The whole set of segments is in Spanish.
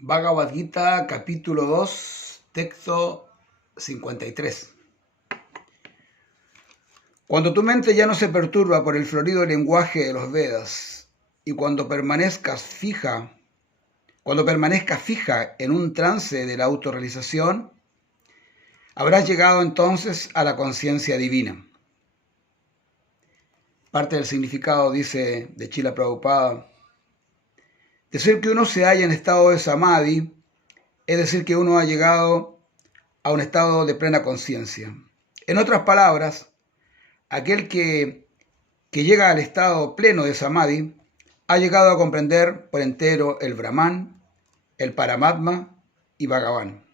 Bhagavad Gita, capítulo 2, texto 53. Cuando tu mente ya no se perturba por el florido lenguaje de los Vedas y cuando permanezca fija en un trance de la autorrealización, habrás llegado entonces a la conciencia divina. Parte del significado, dice de Srila Prabhupada: decir que uno se halla en estado de samadhi es decir que uno ha llegado a un estado de plena conciencia. En otras palabras, aquel que llega al estado pleno de samadhi ha llegado a comprender por entero el Brahman, el Paramatma y Bhagavan.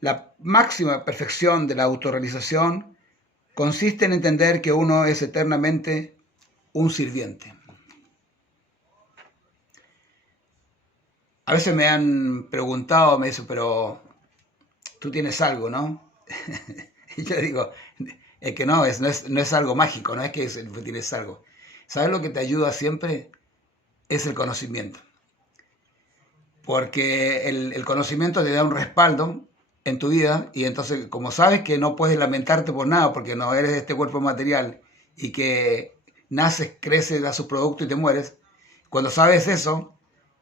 La máxima perfección de la autorrealización consiste en entender que uno es eternamente un sirviente. A veces me han preguntado, me dicen, pero tú tienes algo, ¿no? Y yo digo, es que no es algo mágico, no es que tienes algo. ¿Sabes lo que te ayuda siempre? Es el conocimiento. Porque el conocimiento te da un respaldo en tu vida y entonces, como sabes que no puedes lamentarte por nada porque no eres de este cuerpo material y que naces, creces, das su producto y te mueres, cuando sabes eso,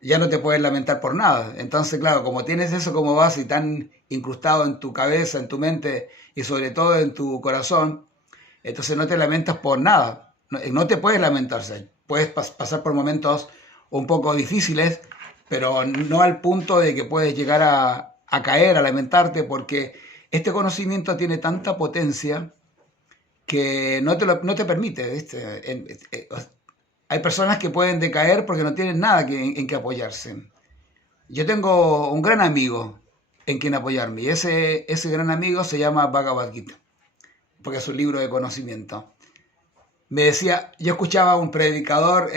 ya no te puedes lamentar por nada. Entonces, claro, como tienes eso como base y tan incrustado en tu cabeza, en tu mente y sobre todo en tu corazón, entonces no te lamentas por nada. No te puedes lamentarse. Puedes pasar por momentos un poco difíciles, pero no al punto de que puedes llegar a caer, a lamentarte, porque este conocimiento tiene tanta potencia que no te permite, ¿viste? Hay personas que pueden decaer porque no tienen nada en que apoyarse. Yo tengo un gran amigo en quien apoyarme y ese gran amigo se llama Bhagavad Gita, porque es un libro de conocimiento. Me decía, yo escuchaba a un predicador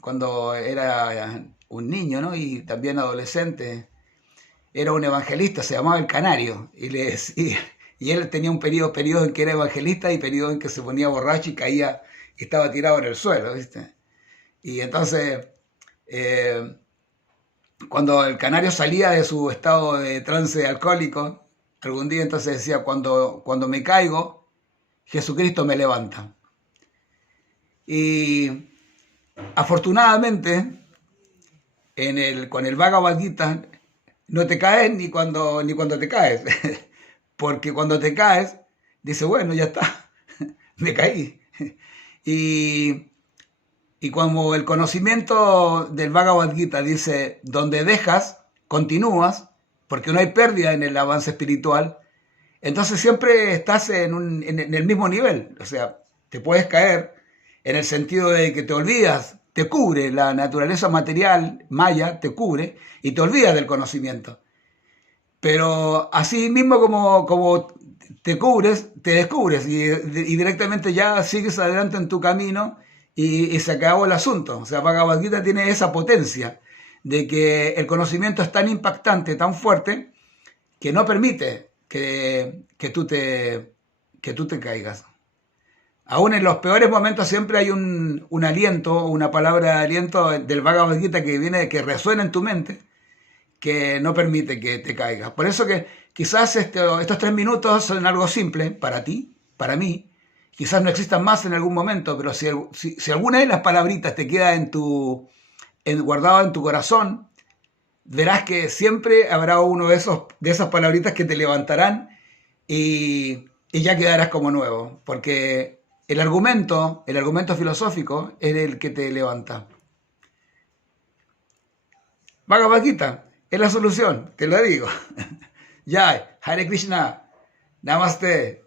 cuando era un niño, ¿no? Y también adolescente, era un evangelista, se llamaba El Canario, y él tenía un periodo en que era evangelista y periodo en que se ponía borracho y caía y estaba tirado en el suelo, ¿viste? Y entonces, cuando el canario salía de su estado de trance alcohólico, algún día entonces decía, cuando me caigo, Jesucristo me levanta. Y afortunadamente, con el Bhagavad Gita, no te caes ni cuando te caes. Porque cuando te caes, dice, bueno, ya está, me caí. Y como el conocimiento del Bhagavad Gita dice, donde dejas, continúas, porque no hay pérdida en el avance espiritual, entonces siempre estás en el mismo nivel. O sea, te puedes caer en el sentido de que te olvidas, te cubre la naturaleza material, maya, te cubre, y te olvidas del conocimiento. Pero así mismo como te cubres, te descubres y directamente ya sigues adelante en tu camino y se acabó el asunto. O sea, Bhagavad Gita tiene esa potencia de que el conocimiento es tan impactante, tan fuerte, que no permite que tú te caigas. Aún en los peores momentos siempre hay un aliento, una palabra de aliento del Bhagavad Gita que resuena en tu mente, que no permite que te caigas. Por eso que quizás estos 3 minutos son algo simple para ti, para mí. Quizás no existan más en algún momento, pero si alguna de las palabritas te queda guardado en tu corazón, verás que siempre habrá uno de esas palabritas que te levantarán y ya quedarás como nuevo. Porque el argumento filosófico es el que te levanta. Bhagavad Gita es la solución, te lo digo. Ya, Hare Krishna, Namaste.